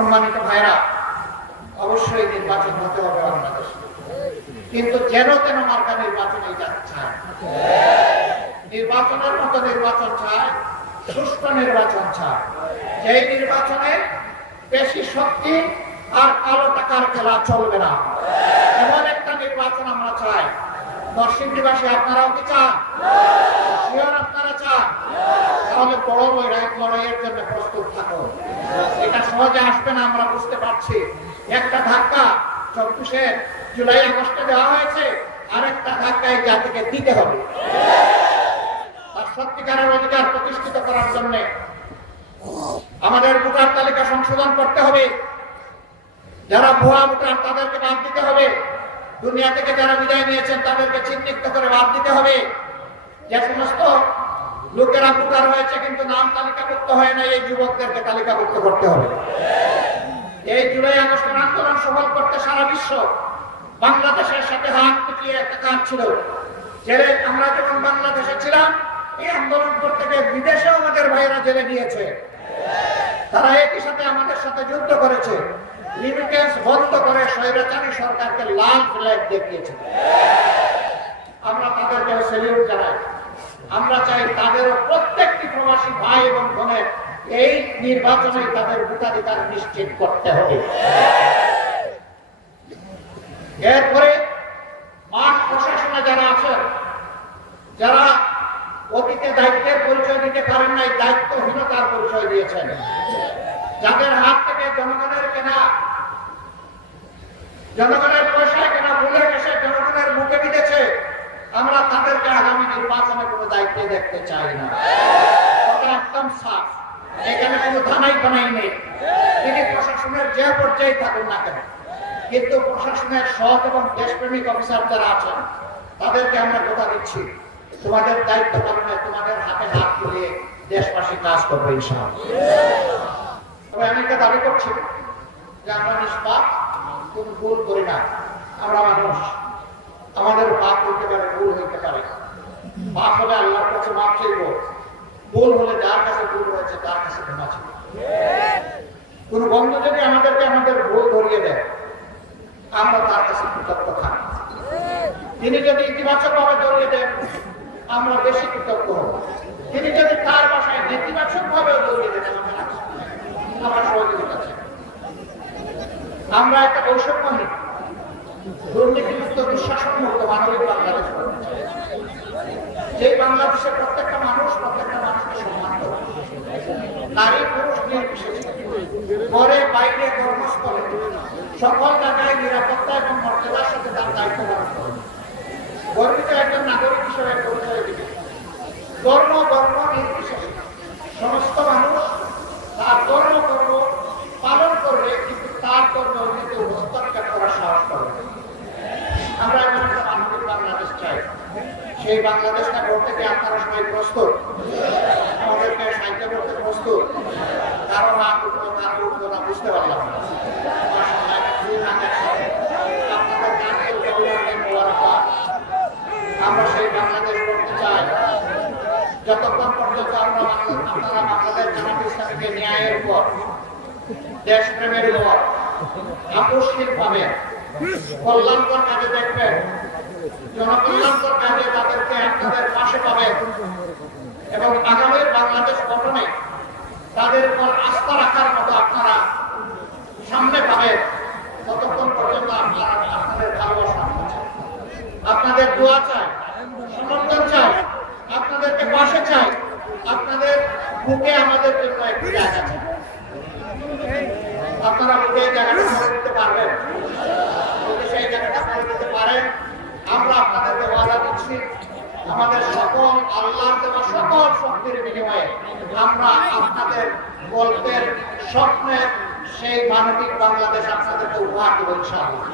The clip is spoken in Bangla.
সম্মানিত ভাইরা, অবশ্যই নির্বাচন হতে হবে বাংলাদেশে, কিন্তু যেন তেন মার্কা নির্বাচন চায়, নির্বাচনের মতো নির্বাচন চায়, সুষ্ঠু নির্বাচন চায়, যেই নির্বাচনে বেশি শক্তি আর কালো টাকার খেলা চলবে না, এমন একটা নির্বাচন আমরা চাই। নরসিংদীবাসী আপনারাও কি চান? আপনারা চান? তাহলে বড় লড়াইয়ের জন্য প্রস্তুত থাকুন। এটা সহজে আসবে না, আমরা বুঝতে পারছি। একটা ধাক্কা 24শে জুলাই আগস্টে দেওয়া হয়েছে, আরেকটা ধাক্কা এই জাতিকে দিতে হবে। আর সত্যিকারের অধিকার প্রতিষ্ঠিত করার জন্য আমাদের ভোটার তালিকা সংশোধন করতে হবে। যারা ভুয়া ভোটার তাদেরকে বাদ দিতে হবে। দুনিয়া থেকে যারা বিদায় নিয়েছেন তাদেরকে চিহ্নিত করে বাদ দিতে হবে। যে সমস্ত লোকেরা ভোটার হয়েছে কিন্তু নাম তালিকাভুক্ত হয় না, এই যুবকদেরকে তালিকাভুক্ত করতে হবে। এই জুলাই আগস্টের আন্দোলন সফল করতে সারা বিশ্ব বাংলাদেশের সাথে হাত মিলিয়ে একটা কাজ ছিল। জেলে আমরা যখন বাংলাদেশে ছিলাম, এই আন্দোলন করতে গিয়ে বিদেশেও আমাদের ভাইয়েরা জেলে গিয়েছে। তারা একই সাথে আমাদের সাথে যুদ্ধ করেছে, রিমিটেন্স বন্ধ করে স্বৈরাচারী সরকারকে লাল ফ্ল্যাগ দেখিয়েছে। আমরা তাদেরকে সেলিউট জানাই। আমরা চাই তাদেরও প্রত্যেকটি প্রবাসী ভাই এবং বোনের এই নির্বাচনে তাদের ভোটাধিকার নিশ্চিত করতে হবে। এরপরে মাঠ প্রশাসনে যারা আছেন, যারা অতীতে দায়িত্বের পরিচয় দিতে পারেন নাই, দায়িত্বহীনতার পরিচয় দিয়েছেন, যাদের হাত থেকে জনগণের কেনা, জনগণের পয়সায় কেনা ভুলে গেছে, জনগণের মুখে বিঁধেছে, আমরা তাদেরকে আগামী নির্বাচনে কোনো দায়িত্ব দেখতে চাই না। একদম সাফ, এখানে কোনো ধানাই বানাই নেই। তিনি প্রশাসনের যে পর্যায়ে থাকুন না কেন, কিন্তু প্রশাসনের সৎ এবং দেশপ্রেমিক অফিসার যারা আছেন তাদেরকে আমরা কথা দিচ্ছি, তোমাদের দায়িত্ব পালনে তোমাদের হাতে হাত মিলিয়ে দেশবাসী কাজ করবে ইনশাআল্লাহ। তবে আমি এটা দাবি করছি যে আমরা নিষ্পাপ, কোন ভুল করি না। আমরা মানুষ, আমাদের পাপ হইতে পারে, ভুল হইতে পারে। পাপ হলে আল্লাহর কাছে মাপ চাইব, ভুল হলে যার কাছে ভুল হয়েছে তার কাছে ক্ষমা চাইব। কোন বন্ধু যদি আমাদেরকে আমাদের ভুল ধরিয়ে দেয়, আমরা তার কাছে কৃতজ্ঞ থাকি। তিনি যদি ইতিবাচক ভাবে ধরিয়ে দেন, আমরা বেশি কৃতজ্ঞ হব। তিনি যদি তার ভাষায় নেতিবাচক ভাবে ধরিয়ে দেন, আমার সহযোগিতা চাই। আমরা একটা বৈষম্যহীন, দুর্নীতিমুক্ত, দুঃশাসনমুক্ত মানবিক বাংলাদেশ করতে চাই। যে বাংলাদেশের প্রত্যেকটা মানুষ প্রত্যেকটা মানুষকে সম্মান করে, নারী পুরুষ নির্বিশেষে, ঘরে বাইরে কর্মস্থলে সকল জায়গায় নিরাপত্তা এবং মর্যাদার সাথে তার দায়িত্ব পালন করে গর্বিত একজন নাগরিক হিসেবে পরিচয় দিবে। ধর্ম বর্ণ নির্বিশেষে সমস্ত মানুষ তার ধর্ম কর্ম পালন করবে, কিন্তু তার কর্ম অন্যকে হস্তক্ষেপ করার সাহস করবে। আমরা এমন একটা মানবিক বাংলাদেশ চাই। সেই বাংলাদেশটা করতে গিয়ে আপনারা সবাই প্রস্তুত? আমাদেরকে সাহায্য করতে প্রস্তুত? কারো না উঠলো, কারো উঠলো না, বুঝতে পারলাম না। আমরা সেই বাংলাদেশ করতে চাই। যতক্ষণ পর্যন্ত আমরা আপনারা বাংলাদেশ জামাত ইসলামীকে ন্যায়ের উপর, দেশপ্রেমের উপর আকস্মিক ভাবে কল্যাণকর কাজে দেখবেন, জনকল্যাণকর কাজে তাদেরকে আপনাদের পাশে পাবেন এবং আগামীর বাংলাদেশ গঠনে তাদের উপর আস্থা রাখার মতো আপনারা সামনে পাবেন, ততক্ষণ পর্যন্ত আপনারা আপনাদের ভালোবাসা চাই, আপনাদের দোয়া চাই, সমর্থন চাই, আপনাদেরকে পাশে চাই, আপনাদের বুকে আমাদের জন্য একটি জায়গা চাই। আপনারা বুকে এই জায়গাটা করে দিতে পারবেন? যদি সেই জায়গাটা করে দিতে পারেন, আমরা আপনাদেরকে ওয়াদা দিচ্ছি, আমাদের সকল আল্লাহর দেওয়া সকল শক্তির বিনিময়ে আমরা আপনাদের গল্পের স্বপ্নের সেই মানবিক বাংলাদেশ আপনাদেরকে উপহার দেব ইনশাআল্লাহ।